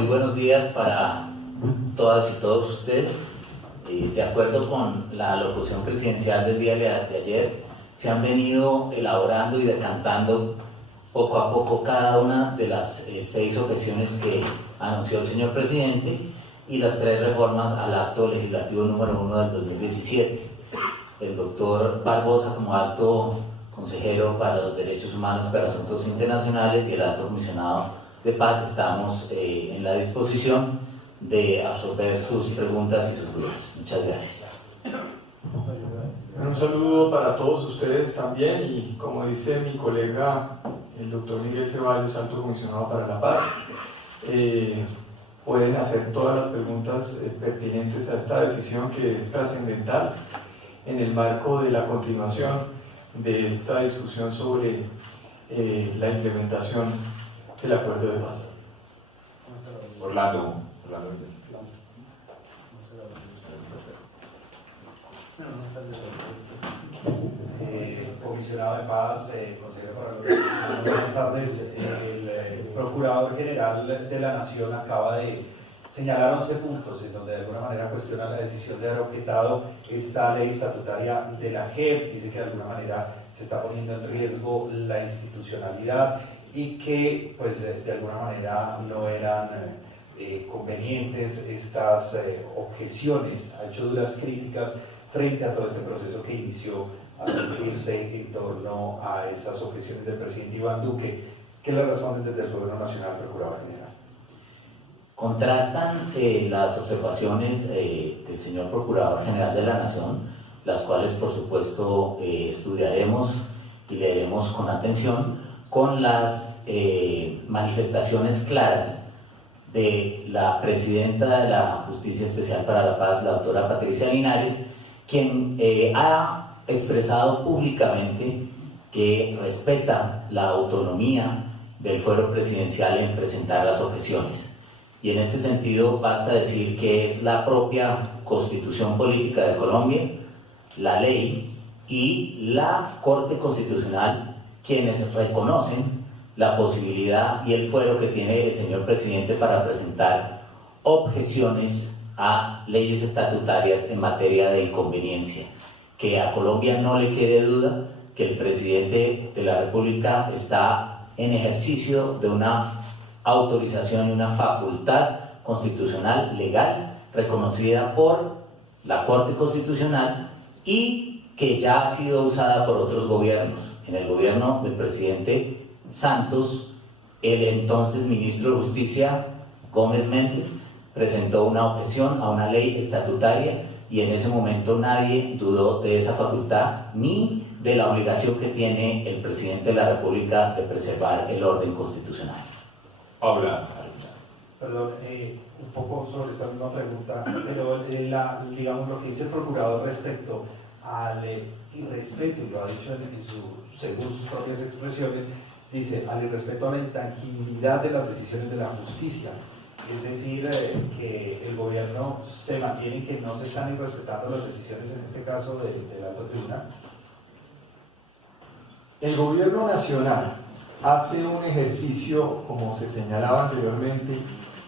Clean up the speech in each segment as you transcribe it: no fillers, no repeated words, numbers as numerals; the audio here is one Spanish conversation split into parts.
Muy buenos días para todas y todos ustedes. De acuerdo con la locución presidencial del día de ayer, se han venido elaborando y decantando poco a poco cada una de las 6 objeciones que anunció el señor presidente y las 3 reformas al acto legislativo número 1 del 2017. El doctor Barbosa, como alto consejero para los derechos humanos y para asuntos internacionales, y el alto comisionado de paz, estamos en la disposición de absorber sus preguntas y sus dudas. Muchas gracias. Un saludo para todos ustedes también, y como dice mi colega el doctor Miguel Ceballos, alto comisionado para la paz, pueden hacer todas las preguntas pertinentes a esta decisión que es trascendental en el marco de la continuación de esta discusión sobre la implementación del acuerdo de paz. Orlando. Comisionado de paz, consejero para los derechos humanos, buenas tardes. El Procurador General de la Nación acaba de señalar 11 puntos en donde de alguna manera cuestiona la decisión de haber objetado esta ley estatutaria de la JEP. Dice que de alguna manera se está poniendo en riesgo la institucionalidad y que pues de alguna manera no eran convenientes estas objeciones. Ha hecho duras críticas frente a todo este proceso que inició a surgirse en torno a esas objeciones del presidente Iván Duque. ¿Qué le responden desde el Gobierno Nacional, Procurador General? Contrastan las observaciones del señor Procurador General de la Nación, las cuales por supuesto estudiaremos y leeremos con atención, con las manifestaciones claras de la presidenta de la Justicia Especial para la Paz, la doctora Patricia Linares, quien ha expresado públicamente que respeta la autonomía del fuero presidencial en presentar las objeciones. Y en este sentido basta decir que es la propia Constitución Política de Colombia, la ley y la Corte Constitucional quienes reconocen la posibilidad y el fuero que tiene el señor presidente para presentar objeciones a leyes estatutarias en materia de inconveniencia. Que a Colombia no le quede duda que el presidente de la República está en ejercicio de una autorización y una facultad constitucional legal reconocida por la Corte Constitucional y que ya ha sido usada por otros gobiernos. En el gobierno del presidente Santos, el entonces ministro de Justicia, Gómez Méndez, presentó una objeción a una ley estatutaria y en ese momento nadie dudó de esa facultad ni de la obligación que tiene el presidente de la República de preservar el orden constitucional. Paula. Perdón, un poco sobre esta misma pregunta, pero digamos lo que dice el Procurador respecto al irrespeto, y lo ha dicho según sus propias expresiones, dice al irrespeto a la intangibilidad de las decisiones de la justicia. Es decir, que el gobierno se mantiene y que no se están irrespetando las decisiones, en este caso del alto tribunal. El gobierno nacional hace un ejercicio, como se señalaba anteriormente,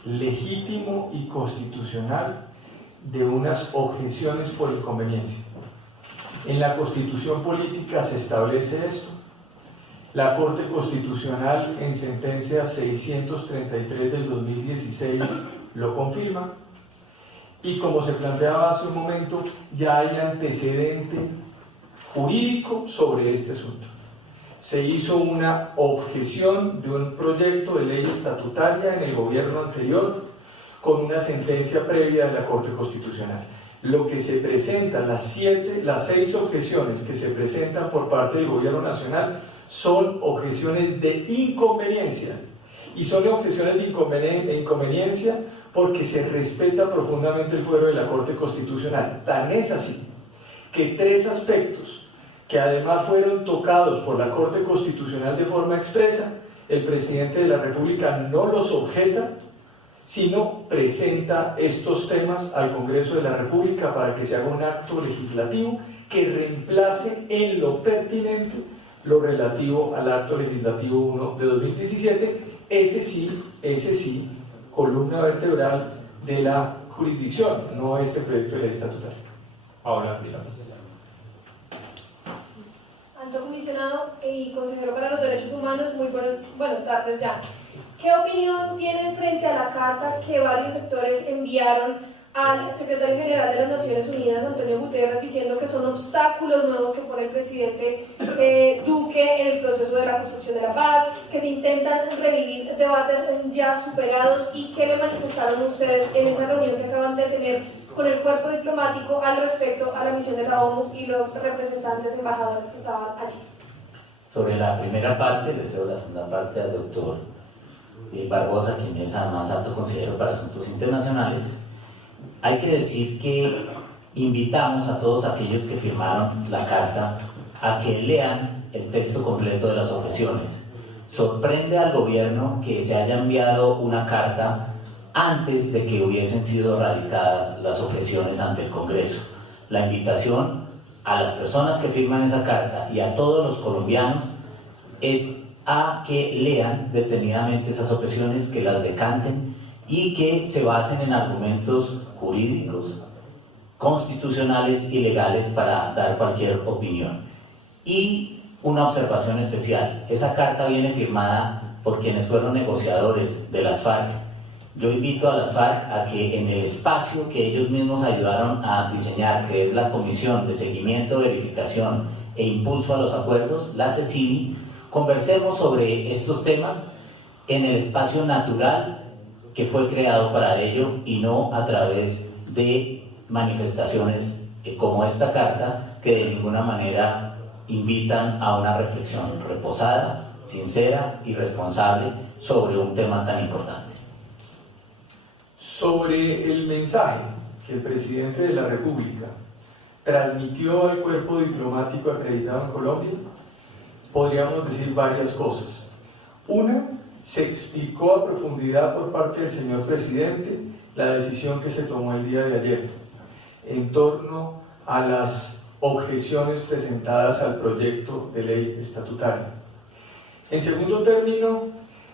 legítimo y constitucional de unas objeciones por inconveniencia. En la Constitución Política se establece esto. La Corte Constitucional en sentencia 633 del 2016 lo confirma, y como se planteaba hace un momento, ya hay antecedente jurídico sobre este asunto. Se hizo una objeción de un proyecto de ley estatutaria en el gobierno anterior con una sentencia previa de la Corte Constitucional. Lo que se presenta, las 6 objeciones que se presentan por parte del gobierno nacional son objeciones de inconveniencia, y son objeciones de inconveniencia porque se respeta profundamente el fuero de la Corte Constitucional. Tan es así que 3 aspectos que además fueron tocados por la Corte Constitucional de forma expresa, el presidente de la República no los objeta, sino presenta estos temas al Congreso de la República para que se haga un acto legislativo que reemplace en lo pertinente lo relativo al acto legislativo 1 de 2017. Ese sí columna vertebral de la jurisdicción, no este proyecto de ley estatutaria. Ahora, digamos. Alto comisionado y consejero para los derechos humanos, muy buenas tardes ya. ¿Qué opinión tienen frente a la carta que varios sectores enviaron al secretario general de las Naciones Unidas, Antonio Guterres, diciendo que son obstáculos nuevos que pone el presidente Duque en el proceso de la construcción de la paz, que se intentan revivir debates ya superados? ¿Y qué le manifestaron ustedes en esa reunión que acaban de tener con el cuerpo diplomático al respecto a la misión de la ONU y los representantes embajadores que estaban allí? Sobre la primera parte, le cedo la segunda parte al doctor Barbosa, quien es además alto consejero para asuntos internacionales. Hay que decir que invitamos a todos aquellos que firmaron la carta a que lean el texto completo de las objeciones. Sorprende al gobierno que se haya enviado una carta antes de que hubiesen sido radicadas las objeciones ante el Congreso. La invitación a las personas que firman esa carta y a todos los colombianos es a que lean detenidamente esas objeciones, que las decanten y que se basen en argumentos jurídicos, constitucionales y legales para dar cualquier opinión. Y una observación especial: esa carta viene firmada por quienes fueron negociadores de las FARC. Yo invito a las FARC a que en el espacio que ellos mismos ayudaron a diseñar, que es la Comisión de Seguimiento, Verificación e Impulso a los Acuerdos, la CECIVI, conversemos sobre estos temas en el espacio natural que fue creado para ello y no a través de manifestaciones como esta carta, que de ninguna manera invitan a una reflexión reposada, sincera y responsable sobre un tema tan importante. Sobre el mensaje que el presidente de la República transmitió al cuerpo diplomático acreditado en Colombia, podríamos decir varias cosas. Una, se explicó a profundidad por parte del señor presidente la decisión que se tomó el día de ayer en torno a las objeciones presentadas al proyecto de ley estatutaria. En segundo término,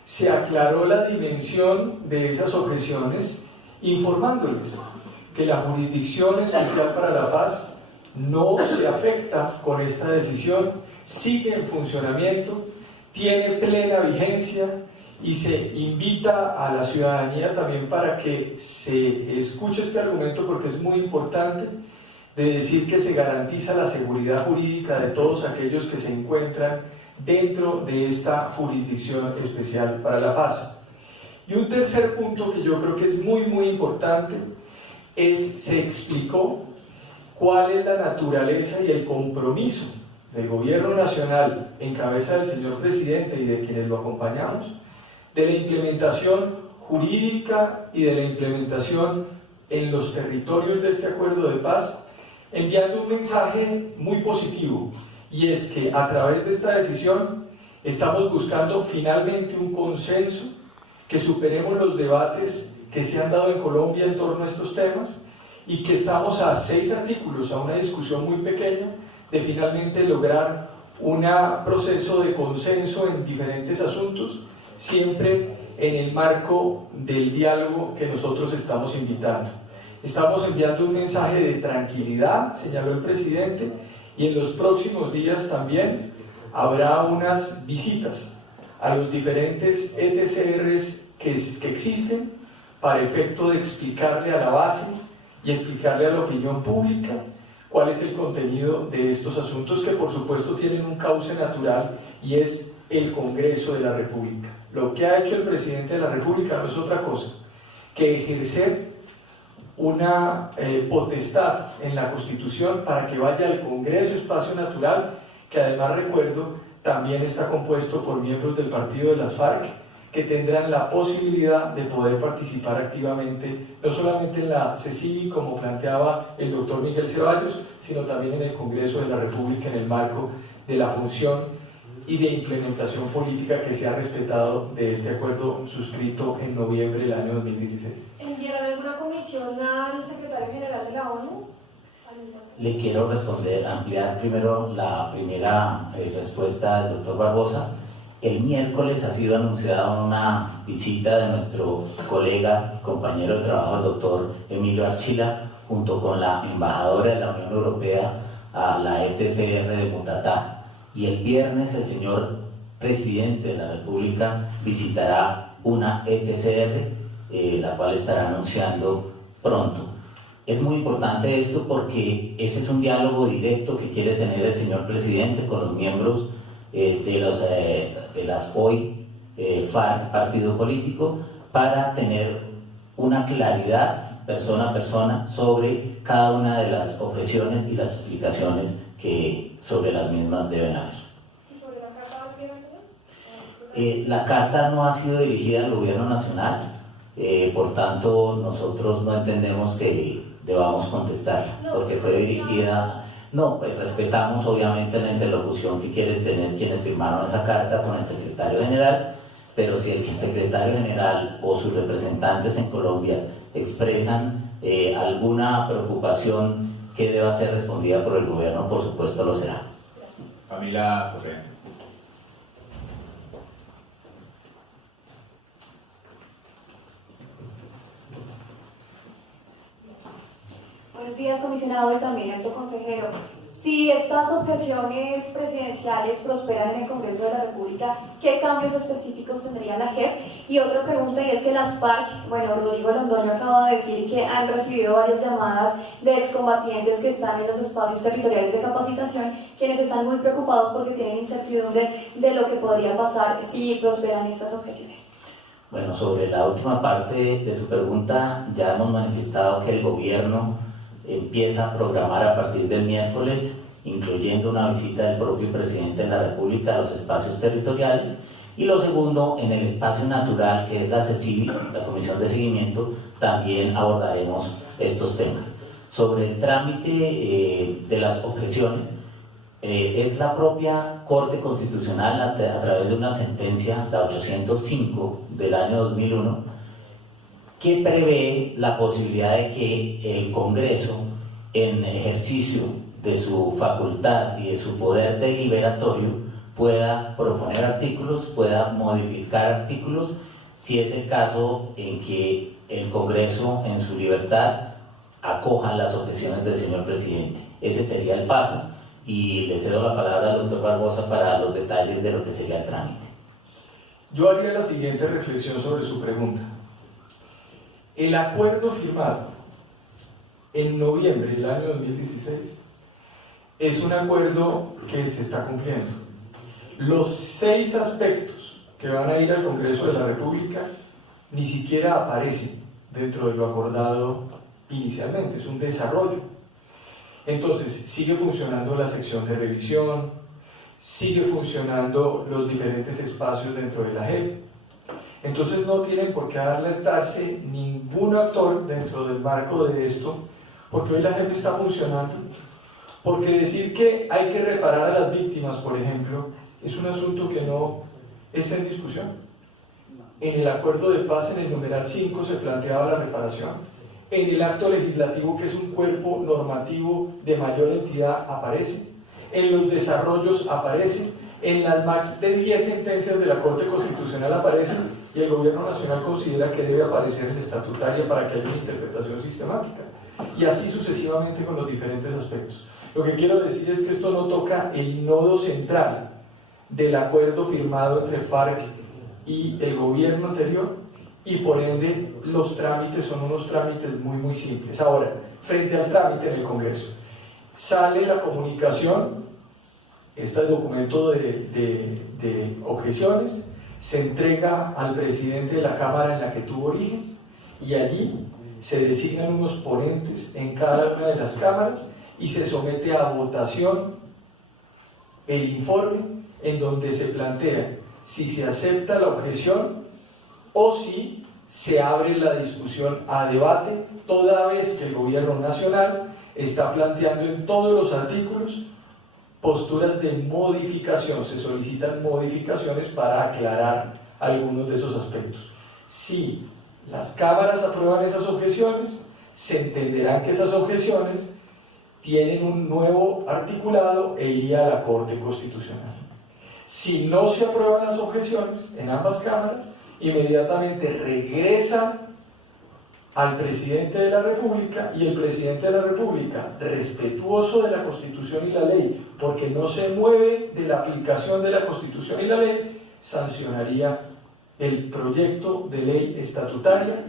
se aclaró la dimensión de esas objeciones, informándoles que la Jurisdicción Especial para la Paz no se afecta con esta decisión, sigue en funcionamiento, tiene plena vigencia, y se invita a la ciudadanía también para que se escuche este argumento, porque es muy importante, de decir que se garantiza la seguridad jurídica de todos aquellos que se encuentran dentro de esta Jurisdicción Especial para la Paz. Y un tercer punto que yo creo que es muy importante es: se explicó cuál es la naturaleza y el compromiso del Gobierno Nacional en cabeza del señor presidente y de quienes lo acompañamos, de la implementación jurídica y de la implementación en los territorios de este acuerdo de paz, enviando un mensaje muy positivo, y es que a través de esta decisión estamos buscando finalmente un consenso, que superemos los debates que se han dado en Colombia en torno a estos temas, y que estamos a 6 artículos, a una discusión muy pequeña, de finalmente lograr un proceso de consenso en diferentes asuntos, siempre en el marco del diálogo que nosotros estamos invitando. Estamos enviando un mensaje de tranquilidad, señaló el presidente, y en los próximos días también habrá unas visitas a los diferentes ETCRs que existen, para efecto de explicarle a la base y explicarle a la opinión pública cuál es el contenido de estos asuntos, que por supuesto tienen un cauce natural, y es el Congreso de la República. Lo que ha hecho el presidente de la República no es otra cosa que ejercer una potestad en la Constitución para que vaya al Congreso, espacio natural, que además, recuerdo, también está compuesto por miembros del partido de las FARC, que tendrán la posibilidad de poder participar activamente, no solamente en la CECIVI, como planteaba el doctor Miguel Ceballos, sino también en el Congreso de la República, en el marco de la función y de implementación política que se ha respetado de este acuerdo suscrito en noviembre del año 2016. ¿Enviarán alguna comisión al secretario general de la ONU? Le quiero responder, ampliar primero la primera respuesta del doctor Barbosa. El miércoles ha sido anunciada una visita de nuestro colega y compañero de trabajo, el doctor Emilio Archila, junto con la embajadora de la Unión Europea a la ETCR de Mutatá. Y el viernes el señor presidente de la República visitará una ETCR, la cual estará anunciando pronto. Es muy importante esto porque ese es un diálogo directo que quiere tener el señor presidente con los miembros de las hoy FARC, partido político, para tener una claridad persona a persona sobre cada una de las objeciones y las explicaciones que sobre las mismas deben haber. ¿Y sobre la carta de La carta no ha sido dirigida al gobierno nacional, por tanto nosotros no entendemos que debamos contestarla, porque fue dirigida... No, pues respetamos obviamente la interlocución que quieren tener quienes firmaron esa carta con el secretario general, pero si el secretario general o sus representantes en Colombia expresan alguna preocupación que deba ser respondida por el gobierno, por supuesto lo será. Camila Correa. Buenos días, comisionado y también alto consejero. Si estas objeciones presidenciales prosperan en el Congreso de la República, ¿qué cambios específicos tendría la JEP? Y otra pregunta, y es que las FARC, bueno, Rodrigo Londoño acaba de decir que han recibido varias llamadas de excombatientes que están en los espacios territoriales de capacitación, quienes están muy preocupados porque tienen incertidumbre de lo que podría pasar si prosperan estas objeciones. Bueno, sobre la última parte de su pregunta, ya hemos manifestado que el gobierno empieza a programar a partir del miércoles, incluyendo una visita del propio presidente de la República a los espacios territoriales, y lo segundo, en el espacio natural, que es la CECIVI, la Comisión de Seguimiento, también abordaremos estos temas. Sobre el trámite de las objeciones, es la propia Corte Constitucional, a través de una sentencia, la 805 del año 2001, que prevé la posibilidad de que el Congreso, en ejercicio de su facultad y de su poder deliberatorio, pueda proponer artículos, pueda modificar artículos, si es el caso en que el Congreso, en su libertad, acoja las objeciones del señor presidente. Ese sería el paso, y le cedo la palabra al doctor Barbosa para los detalles de lo que sería el trámite. Yo haría la siguiente reflexión sobre su pregunta. El acuerdo firmado en noviembre del año 2016 es un acuerdo que se está cumpliendo. Los 6 aspectos que van a ir al Congreso de la República ni siquiera aparecen dentro de lo acordado inicialmente, es un desarrollo. Entonces, sigue funcionando la sección de revisión, sigue funcionando los diferentes espacios dentro de la JEP. Entonces no tienen por qué alertarse ningún actor dentro del marco de esto, porque hoy la JEP está funcionando. Porque decir que hay que reparar a las víctimas, por ejemplo, es un asunto que no está en discusión. En el acuerdo de paz, en el numeral 5, se planteaba la reparación. En el acto legislativo, que es un cuerpo normativo de mayor entidad, aparece. En los desarrollos aparece. En las más de 10 sentencias de la Corte Constitucional aparecen, y el Gobierno Nacional considera que debe aparecer en la estatutaria para que haya una interpretación sistemática. Y así sucesivamente con los diferentes aspectos. Lo que quiero decir es que esto no toca el nodo central del acuerdo firmado entre FARC y el gobierno anterior, y por ende los trámites son unos trámites muy simples. Ahora, frente al trámite en el Congreso, sale la comunicación, este documento de objeciones, se entrega al presidente de la Cámara en la que tuvo origen, y allí se designan unos ponentes en cada una de las cámaras y se somete a votación el informe, en donde se plantea si se acepta la objeción o si se abre la discusión a debate, toda vez que el gobierno nacional está planteando en todos los artículos posturas de modificación. Se solicitan modificaciones para aclarar algunos de esos aspectos. Si las cámaras aprueban esas objeciones, se entenderán que esas objeciones tienen un nuevo articulado e iría a la Corte Constitucional. Si no se aprueban las objeciones en ambas cámaras, inmediatamente regresa al presidente de la República, y el presidente de la República, respetuoso de la Constitución y la ley, porque no se mueve de la aplicación de la Constitución y la ley, sancionaría el proyecto de ley estatutaria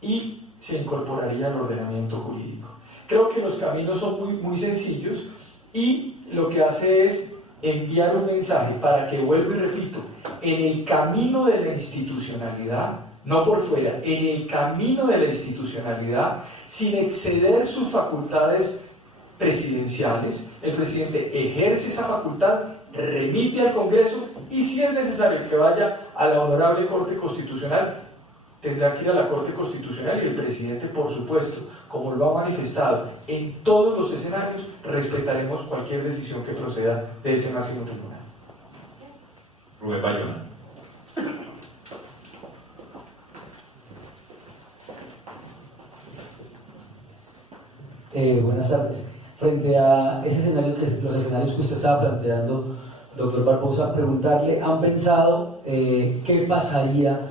y se incorporaría al ordenamiento jurídico. Creo que los caminos son muy sencillos, y lo que hace es enviar un mensaje para que, vuelvo y repito, en el camino de la institucionalidad, no por fuera, en el camino de la institucionalidad, sin exceder sus facultades presidenciales, el presidente ejerce esa facultad, remite al Congreso, y si es necesario que vaya a la Honorable Corte Constitucional, tendrá que ir a la Corte Constitucional, y el presidente, por supuesto, como lo ha manifestado en todos los escenarios, respetaremos cualquier decisión que proceda de ese máximo tribunal. Rubén Bayona. Buenas tardes. Frente a ese escenario, los escenarios que usted estaba planteando, doctor Barbosa, preguntarle, ¿han pensado qué pasaría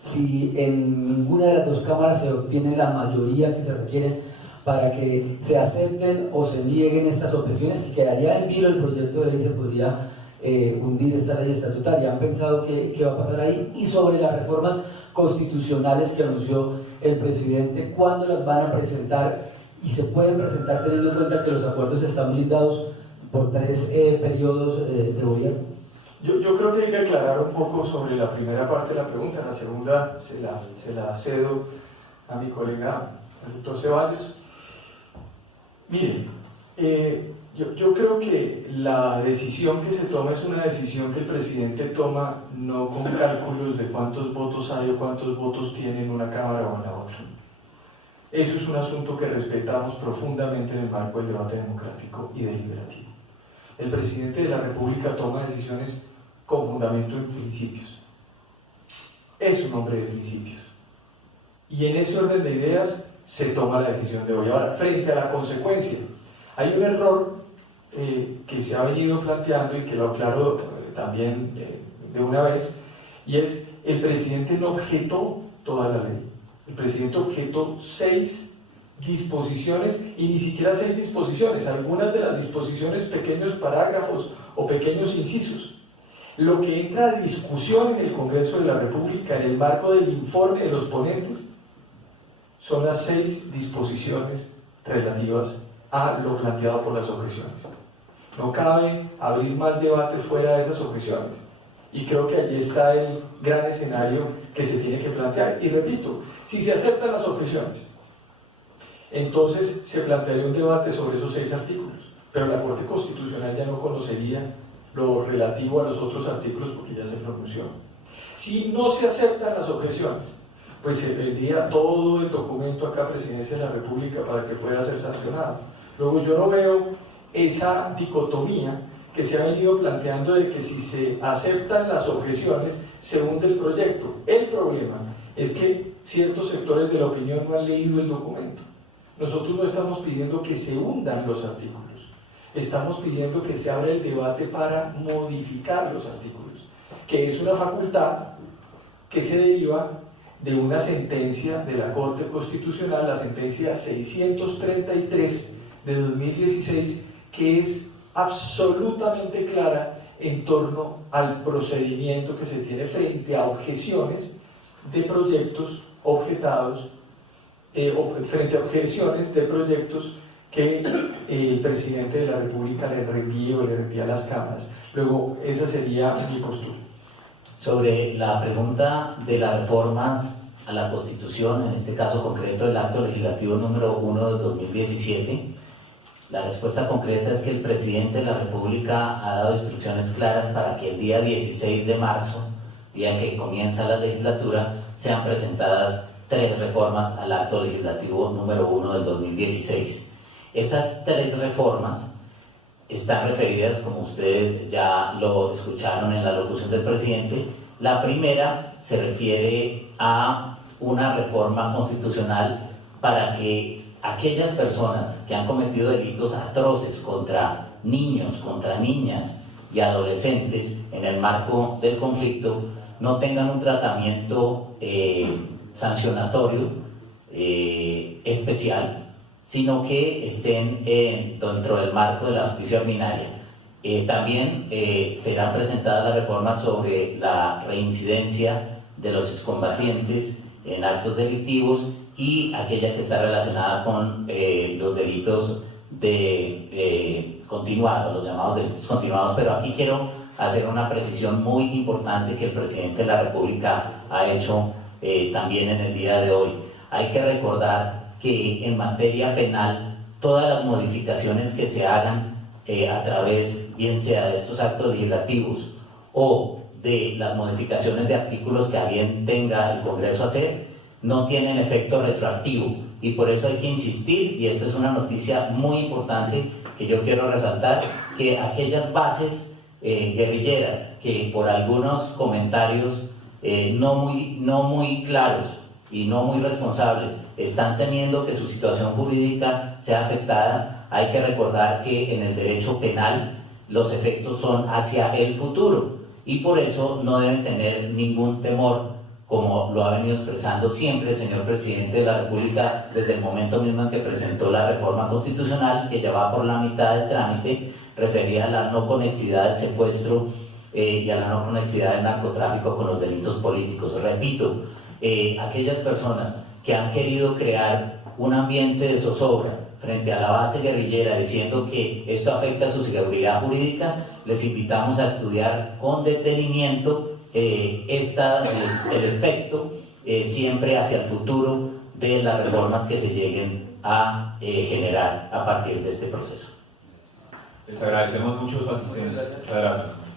si en ninguna de las dos cámaras se obtiene la mayoría que se requiere para que se acepten o se nieguen estas objeciones, y quedaría en vilo el proyecto de ley, se podría hundir esta ley estatutaria? ¿Han pensado qué va a pasar ahí? Y sobre las reformas constitucionales que anunció el presidente, ¿cuándo las van a presentar? Y se pueden presentar teniendo en cuenta que los acuerdos están blindados por 3 periodos de gobierno. Yo creo que hay que aclarar un poco sobre la primera parte de la pregunta. La segunda se la cedo a mi colega, el doctor Ceballos. Miren, yo creo que la decisión que se toma es una decisión que el presidente toma no con cálculos de cuántos votos hay o cuántos votos tiene en una cámara o en la otra. Eso es un asunto que respetamos profundamente en el marco del debate democrático y deliberativo. El presidente de la República toma decisiones con fundamento en principios. Es un hombre de principios. Y en ese orden de ideas se toma la decisión de hoy. Ahora, frente a la consecuencia, hay un error que se ha venido planteando, y que lo aclaro también de una vez, y es: el presidente no objetó toda la ley. El presidente objetó 6 disposiciones, y ni siquiera 6 disposiciones, algunas de las disposiciones pequeños parágrafos o pequeños incisos. Lo que entra a discusión en el Congreso de la República en el marco del informe de los ponentes son las 6 disposiciones relativas a lo planteado por las objeciones. No cabe abrir más debate fuera de esas objeciones, y creo que allí está el gran escenario que se tiene que plantear. Y repito, si se aceptan las objeciones, entonces se plantearía un debate sobre esos 6 artículos, pero la Corte Constitucional ya no conocería lo relativo a los otros artículos, porque ya se pronunció. Si no se aceptan las objeciones, pues se tendría todo el documento acá a Presidencia de la República para que pueda ser sancionado. Luego, yo no veo esa dicotomía que se ha venido planteando de que si se aceptan las objeciones se hunde el proyecto. El problema es que ciertos sectores de la opinión no han leído el documento. Nosotros no estamos pidiendo que se hundan los artículos, estamos pidiendo que se abra el debate para modificar los artículos, que es una facultad que se deriva de una sentencia de la Corte Constitucional, la sentencia 633 de 2016, que es absolutamente clara en torno al procedimiento que se tiene frente a objeciones de proyectos objetados, frente a objeciones de proyectos que el presidente de la República le reenvíe o le reenvía a las cámaras. Luego, esa sería mi postura. Sobre la pregunta de las reformas a la Constitución, en este caso concreto el acto legislativo número 1 de 2017, la respuesta concreta es que el presidente de la República ha dado instrucciones claras para que el día 16 de marzo, día en que comienza la legislatura, sean presentadas 3 reformas al acto legislativo número 1 del 2016. Esas 3 reformas están referidas, como ustedes ya lo escucharon en la locución del presidente. La primera se refiere a una reforma constitucional para que aquellas personas que han cometido delitos atroces contra niños, contra niñas, y adolescentes en el marco del conflicto no tengan un tratamiento sancionatorio especial, sino que estén dentro del marco de la justicia ordinaria. También serán presentadas las reformas sobre la reincidencia de los excombatientes en actos delictivos y aquella que está relacionada con los delitos continuados, los llamados delitos continuados. Pero aquí quiero hacer una precisión muy importante que el presidente de la República ha hecho también en el día de hoy. Hay que recordar que en materia penal todas las modificaciones que se hagan a través, bien sea de estos actos legislativos o de las modificaciones de artículos que a bien tenga el Congreso hacer, no tienen efecto retroactivo, y por eso hay que insistir, y esto es una noticia muy importante que yo quiero resaltar, que aquellas bases guerrilleras que por algunos comentarios no muy claros y no muy responsables están temiendo que su situación jurídica sea afectada, hay que recordar que en el derecho penal los efectos son hacia el futuro y por eso no deben tener ningún temor, como lo ha venido expresando siempre el señor presidente de la República desde el momento mismo en que presentó la reforma constitucional, que ya va por la mitad del trámite, referida a la no conexidad del secuestro y a la no conexidad del narcotráfico con los delitos políticos. Repito, aquellas personas que han querido crear un ambiente de zozobra frente a la base guerrillera diciendo que esto afecta a su seguridad jurídica, les invitamos a estudiar con detenimiento el efecto siempre hacia el futuro de las reformas que se lleguen a generar a partir de este proceso. Les agradecemos mucho su asistencia. Muchas gracias.